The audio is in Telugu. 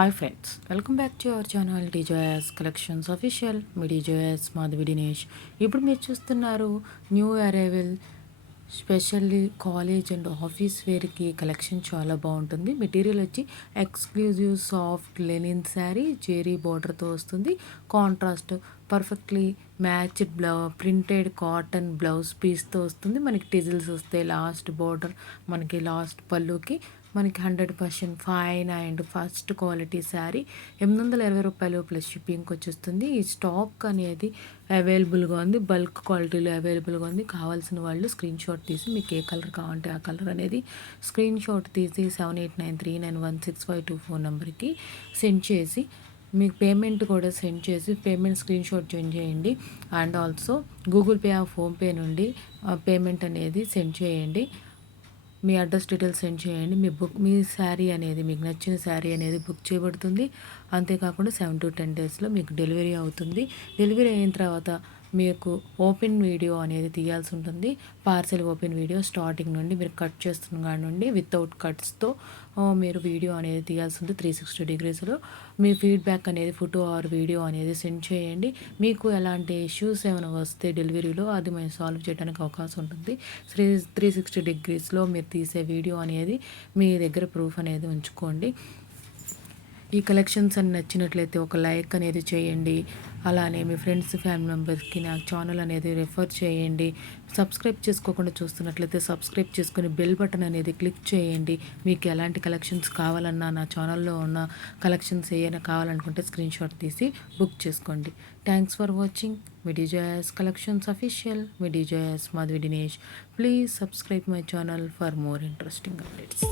Hi friends, welcome back to our channel DJS collections official. మీ డీజేఎస్ మాధవి దినేష్. ఇప్పుడు మీరు చూస్తున్నారు new arrival, specially college and office వేర్కి కలెక్షన్ చాలా బాగుంటుంది. మెటీరియల్ వచ్చి exclusive soft linen sari, zari బార్డర్తో వస్తుంది. Contrast perfectly matched printed cotton blouse పీస్తో వస్తుంది. మనకి టిజిల్స్ వస్తాయి. లాస్ట్ బార్డర్ మనకి లాస్ట్ పళ్ళుకి మనకి 100% fine and first quality sari. 820 plus షిప్పింగ్కి వచ్చేస్తుంది. ఈ స్టాక్ అనేది అవైలబుల్గా ఉంది, బల్క్ క్వాలిటీలో అవైలబుల్గా ఉంది. కావాల్సిన వాళ్ళు స్క్రీన్ షాట్ తీసి మీకు ఏ కలర్ కావాలంటే ఆ కలర్ అనేది స్క్రీన్ షాట్ తీసి 7893916524 నెంబర్కి సెండ్ చేసి మీకు పేమెంట్ కూడా సెండ్ చేసి పేమెంట్ స్క్రీన్ షాట్ సెండ్ చేయండి. అండ్ ఆల్సో గూగుల్ పే ఆ ఫోన్పే నుండి పేమెంట్ అనేది సెండ్ చేయండి. మీ అడ్రస్ డీటెయిల్స్ సెండ్ చేయండి. మీ శారీ అనేది మీకు నచ్చిన శారీ అనేది బుక్ చేయబడుతుంది. అంతేకాకుండా 7 to 10 డేస్లో మీకు డెలివరీ అవుతుంది. డెలివరీ అయిన తర్వాత మీకు ఓపెన్ వీడియో అనేది తీయాల్సి ఉంటుంది. పార్సెల్ ఓపెన్ వీడియో స్టార్టింగ్ నుండి మీరు కట్ చేస్తున్న కాడి నుండి వితౌట్ కట్స్తో మీరు వీడియో అనేది తీయాల్సి ఉంటుంది. 360 degreesలో మీ ఫీడ్బ్యాక్ అనేది ఫోటో ఆర్ వీడియో అనేది సెండ్ చేయండి. మీకు ఎలాంటి ఇష్యూస్ ఏమైనా వస్తే డెలివరీలో అది మేము సాల్వ్ చేయడానికి అవకాశం ఉంటుంది. 360 degreesలో మీరు తీసే వీడియో అనేది మీ దగ్గర ప్రూఫ్ అనేది ఉంచుకోండి. ఈ కలెక్షన్స్ అని నచ్చినట్లయితే ఒక లైక్ అనేది చేయండి. అలానే మీ ఫ్రెండ్స్ ఫ్యామిలీ మెంబర్స్కి నా ఛానల్ అనేది రెఫర్ చేయండి. సబ్స్క్రైబ్ చేసుకోకుండా చూస్తున్నట్లయితే సబ్స్క్రైబ్ చేసుకుని బెల్ బటన్ అనేది క్లిక్ చేయండి. మీకు ఎలాంటి కలెక్షన్స్ కావాలన్నా నా ఛానల్లో ఉన్న కలెక్షన్స్ ఏమైనా కావాలనుకుంటే స్క్రీన్ షాట్ తీసి బుక్ చేసుకోండి. Thanks for watching. Me DJS collections official. మీ DJS Madhavi Dinesh. Please subscribe my channel for more interesting updates.